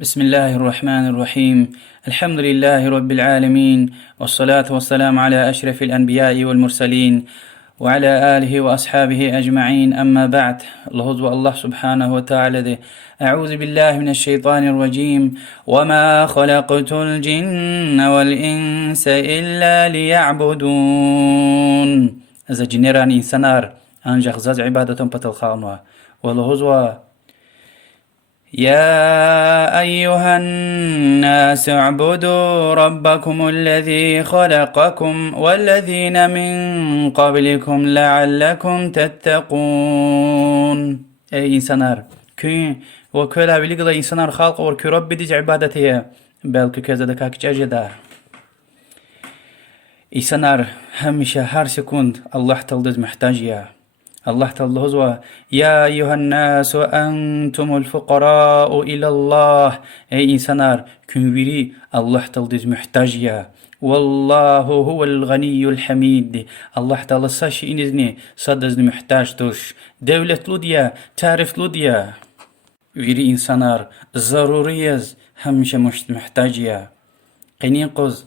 بسم الله الرحمن الرحيم. الحمد لله رب العالمين، والصلاة والسلام على أشرف الأنبياء والمرسلين وعلى آله وأصحابه أجمعين. أما بعد، الله سبحانه وتعالى ده. أعوذ بالله من الشيطان الرجيم. وما خلقت الجن والإنس إلا ليعبدون. إذا جنران إنسانار أنجح زاز عبادة بتلخانوا والله يا أيها الناس اعبدوا ربكم الذي خلقكم والذين من قبلكم لعلكم تتقون. أي إنسانار كي وكلا بلغلا إنسانار خلق وركي رب ديج عبادته بلك كذا دكاك جاجدا إنسانار همشة هر سكوند الله تلدز محتاجيا. الله تلهزوا يا أيها الناس أنتم الفقراء إلى الله. أي إنسانار كنوري الله تلدز محتاجيا، والله هو الغني الحميد. الله تعالى ساش إنزني صدز محتاج توش دولة لوديا تعرف لوديا ويري إنسانار ضروريز همش محتاجيا. قنيقز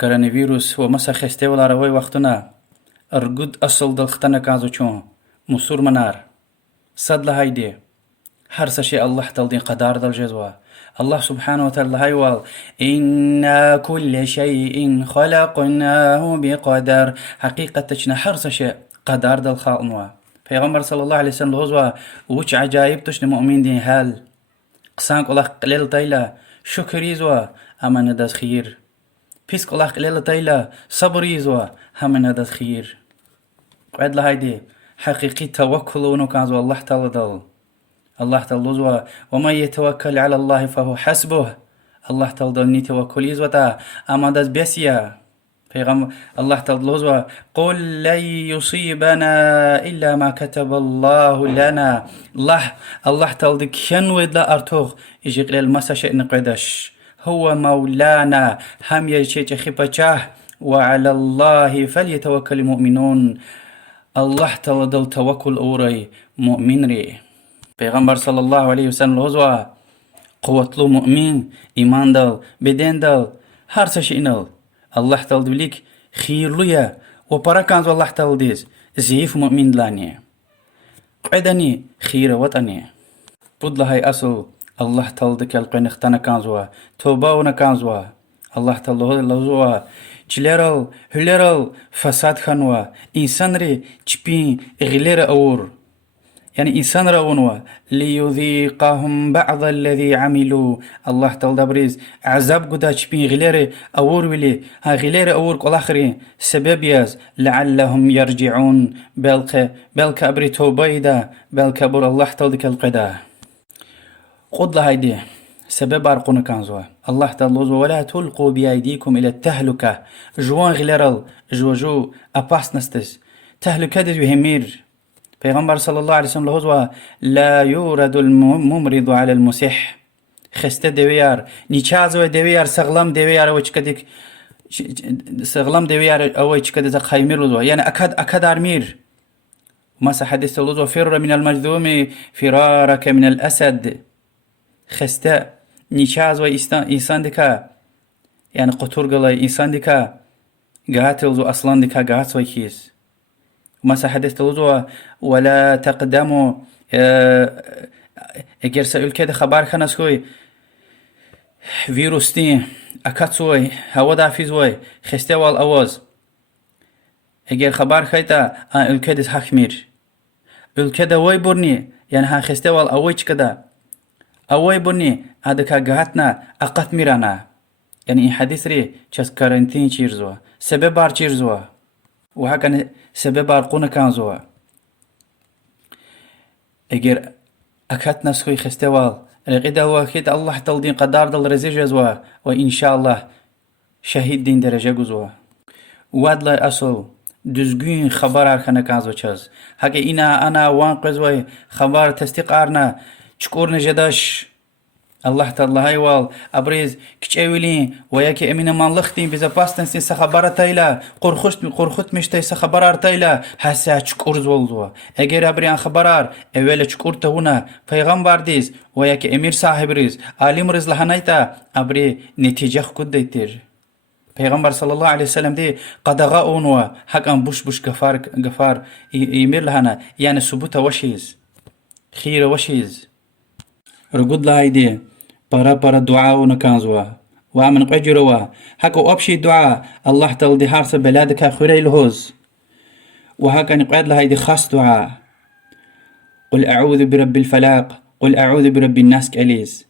كورونافيروس ومسخ استوى روي وقتنا أرجود أصل دلختنا كازو چون مسور منار صد لهايدي هرس شيء الله تلدين قدار دل جزوا. الله سبحانه وتعالى هايوال إن كل شيء خلقناه بقدر. حقيقة تشنا هرس شيء قدار دل خالنوا. پیغمبر صلى الله عليه وسلم لهزوا وش عجائب تشنا مؤمن دين هال قسانك الله قليل تايلا شكريزوا أما نداز خير بيسك الله قليل تايلا صبريزوا هم نداز خير. قعد لهايدي حقيقي توكل ونكازو الله تعالى دل. الله تعالى وما يتوكل على الله فهو حسبه. الله تعالى دل ني توكل يزوتا أما داز بيسيا. پیغمبر الله تعالى قل لن يصيبنا إلا ما كتب الله لنا. الله تعالى كن ويدلا أرتوغ يجي قليل مسا شيء نقدش هو مولانا هم يجي خيبتشاه وعلى الله فليتوكل المؤمنون. الله تعالى دل توكل أوري مؤمن ري. پیغمبر صلى الله عليه وسلم لهزوا قوتلو مؤمن إيمان دل بدين دل هر سشينل الله تعالى دليك خير ليا وبركانز الله تعالى ديز زيف مؤمن لاني قعدني خير وطني بود لهاي أصل الله تعالى دك القين اختنا كانزوا توباونا كانزوا. الله تعالى لهزوا چلرال هلرال فساد خانوا إنسان ري چپين غلير أور يعني إنسان رأونوا ليذيقهم بعض الذي عملوا. الله تعالى دبريز عذاب قدا چپين غلير أور ولي ها غلير أور قل آخرين سبب ياز لعلهم يرجعون بلك أبري توبايدا بلك أبر الله تعالى كالقدا قد لهايدي سبب أرقون كانزوا. الله تعالى ولا تلقوا بأيديكم إلى التهلكة جوان غلرال جو أباس نستس تهلكة دي همير. پیغمبر صلى الله عليه وسلم لهزوا لا يورد الممرض على المسيح. خسته دويار نيچازو دويار سغلام دويار وچكدك سغلام دويار او وچكدك خيمير لزوا يعني أكد أرمير. ما حديث لزوا فر من المجذوم فرارك من الأسد. خسته نيچازو إنسان دكا يعني قطور قلي إنسان دكا قاتل أصلا دكا قاتل ويكيس. ما حدث لزوا ولا تقدموا اگر سأل كده خبر خنسكوي فيروس تين أكتسوي هوا دافيزوي خسته والأواز اگر خبر خيتا الكده حكمير الكده وي برني يعني ها خسته والأويش كده أوي برني هذا كجهتنا أقت ميرانا يعني حديث ري چس كارنتين چيرزوا سبب بار چيرزوا وهكذا سبب أرقون كانزوا. اگر أكت نسخي خستوال رقيدا واكيد الله تلدين قدار دل رزي جزوا وإن شاء الله شهيد دين درجة جزوا. واد لا أصل دزگين خبر أرخنا كانزوا چاز هكا إنا أنا وان قزوي خبر تصديق أرنا چكور نجداش الله تعالى وال أبرز كتشاولين وياك أمين من لختين безопасности سخبرة تايلا قرخت مشتي سخبرة تايلا هسا تشكر زولزوا أجر أبريان خبرار أول تشكر تهونا پیغمبر ديز وياك أمير صاحب ريز عالم ريز لهنايتا أبري نتيجة خود ديتر پیغمبر صلى الله عليه وسلم دي قدغاء ونوا حقا بوش غفار يمير لهنا يعني ثبوت وشيز خير وشيز رقود لهايدي برا دعاء ونكانزوا ومن قجروا حقا أبشي دعاء الله تلدي هارس بلادك خيري الهوز وهكا نقعد لهايدي خاص دعاء قل أعوذ برب الفلاق قل أعوذ برب الناس كاليز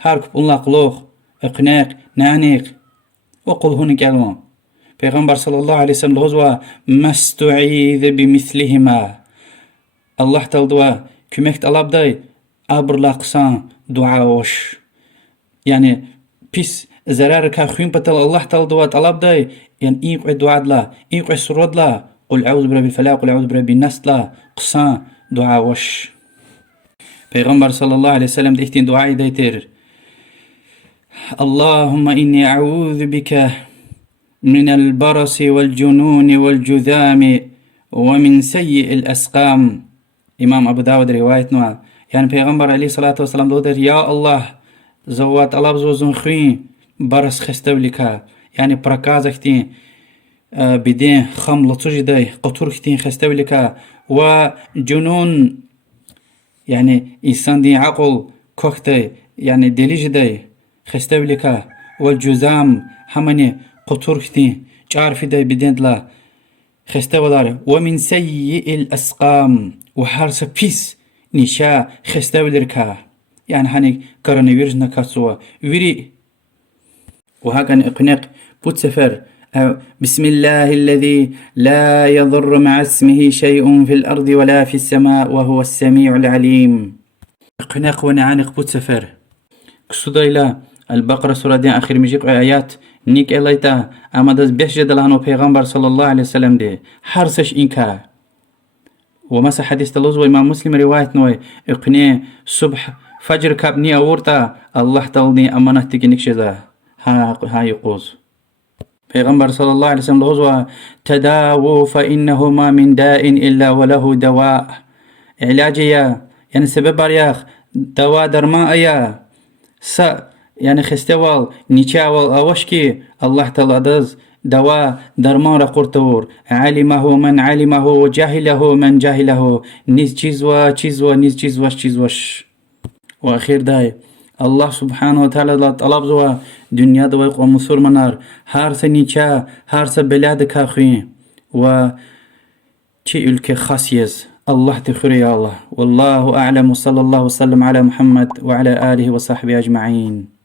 هارك الله قلوخ اقناق نانيق وقل هنا كلمة پیغمبر صلى الله عليه وسلم الغزوة ما استعيذ بمثلهما الله تلدوا كمكت الله بداي أبر لاقصان دعاوش يعني بيس زرار كاخوين بتل الله تلدوا طلب داي يعني إيقع دعاء لا إيقع سرود لا قل أعوذ برب الفلاق قل أعوذ برب الناس لا قصان دعاوش پیغمبر صلى الله عليه وسلم ديكتين دعاء دايتر اللهم إني أعوذ بك من البرص والجنون والجذام ومن سيء الأسقام إمام أبو داود رواية نوع يعني پیغمبر عليه الصلاة والسلام دودر يا الله زوات الله بزوزن خوين برص خستولك يعني بركازكتين بدين خملة تجدي قطركتين خستولك وجنون يعني إنسان دين عقل كوكتي يعني دليجدي خستولك والجزام همني قطركتين تعرف داي بدين لا خستولار ومن سيء الأسقام وحارس بيس نشا خستولركا يعني هني كورونافيروس نكاسوا ويري وهكذا إقناق بوتسفر بسم الله الذي لا يضر مع اسمه شيء في الأرض ولا في السماء وهو السميع العليم إقناق ونعانق بوتسفر كسودايلا البقرة سورة دين آخر مجيق آيات نيك إليتا أما داز بيحجد لانو پیغمبر صلى الله عليه وسلم دي حرسش إنكا ومسا حديث تلوز وإمام مسلم رواية نوي إقناع صبح فجر كابني أورتا الله تلني أمانة تكينك شذا ها يقوز پیغمبر صلى الله عليه وسلم لغزوا تداووا فإنه ما من داء إلا وله دواء علاجيا يعني سبب رياخ دواء درمان أيا يعني خستوال نيشاوال أوشكي الله تلادز دواء درمان قرطور علمه من علمه وجاهله من جاهله نيز چيزواش وأخير داي الله سبحانه وتعالى لا طلب زوا دنيا دوي قوم مصور منار هارس نيشا هارس بلاد كاخين و تي الك خاصيز الله تخير يا الله والله أعلم وصلى الله وسلم على محمد وعلى آله وصحبه أجمعين.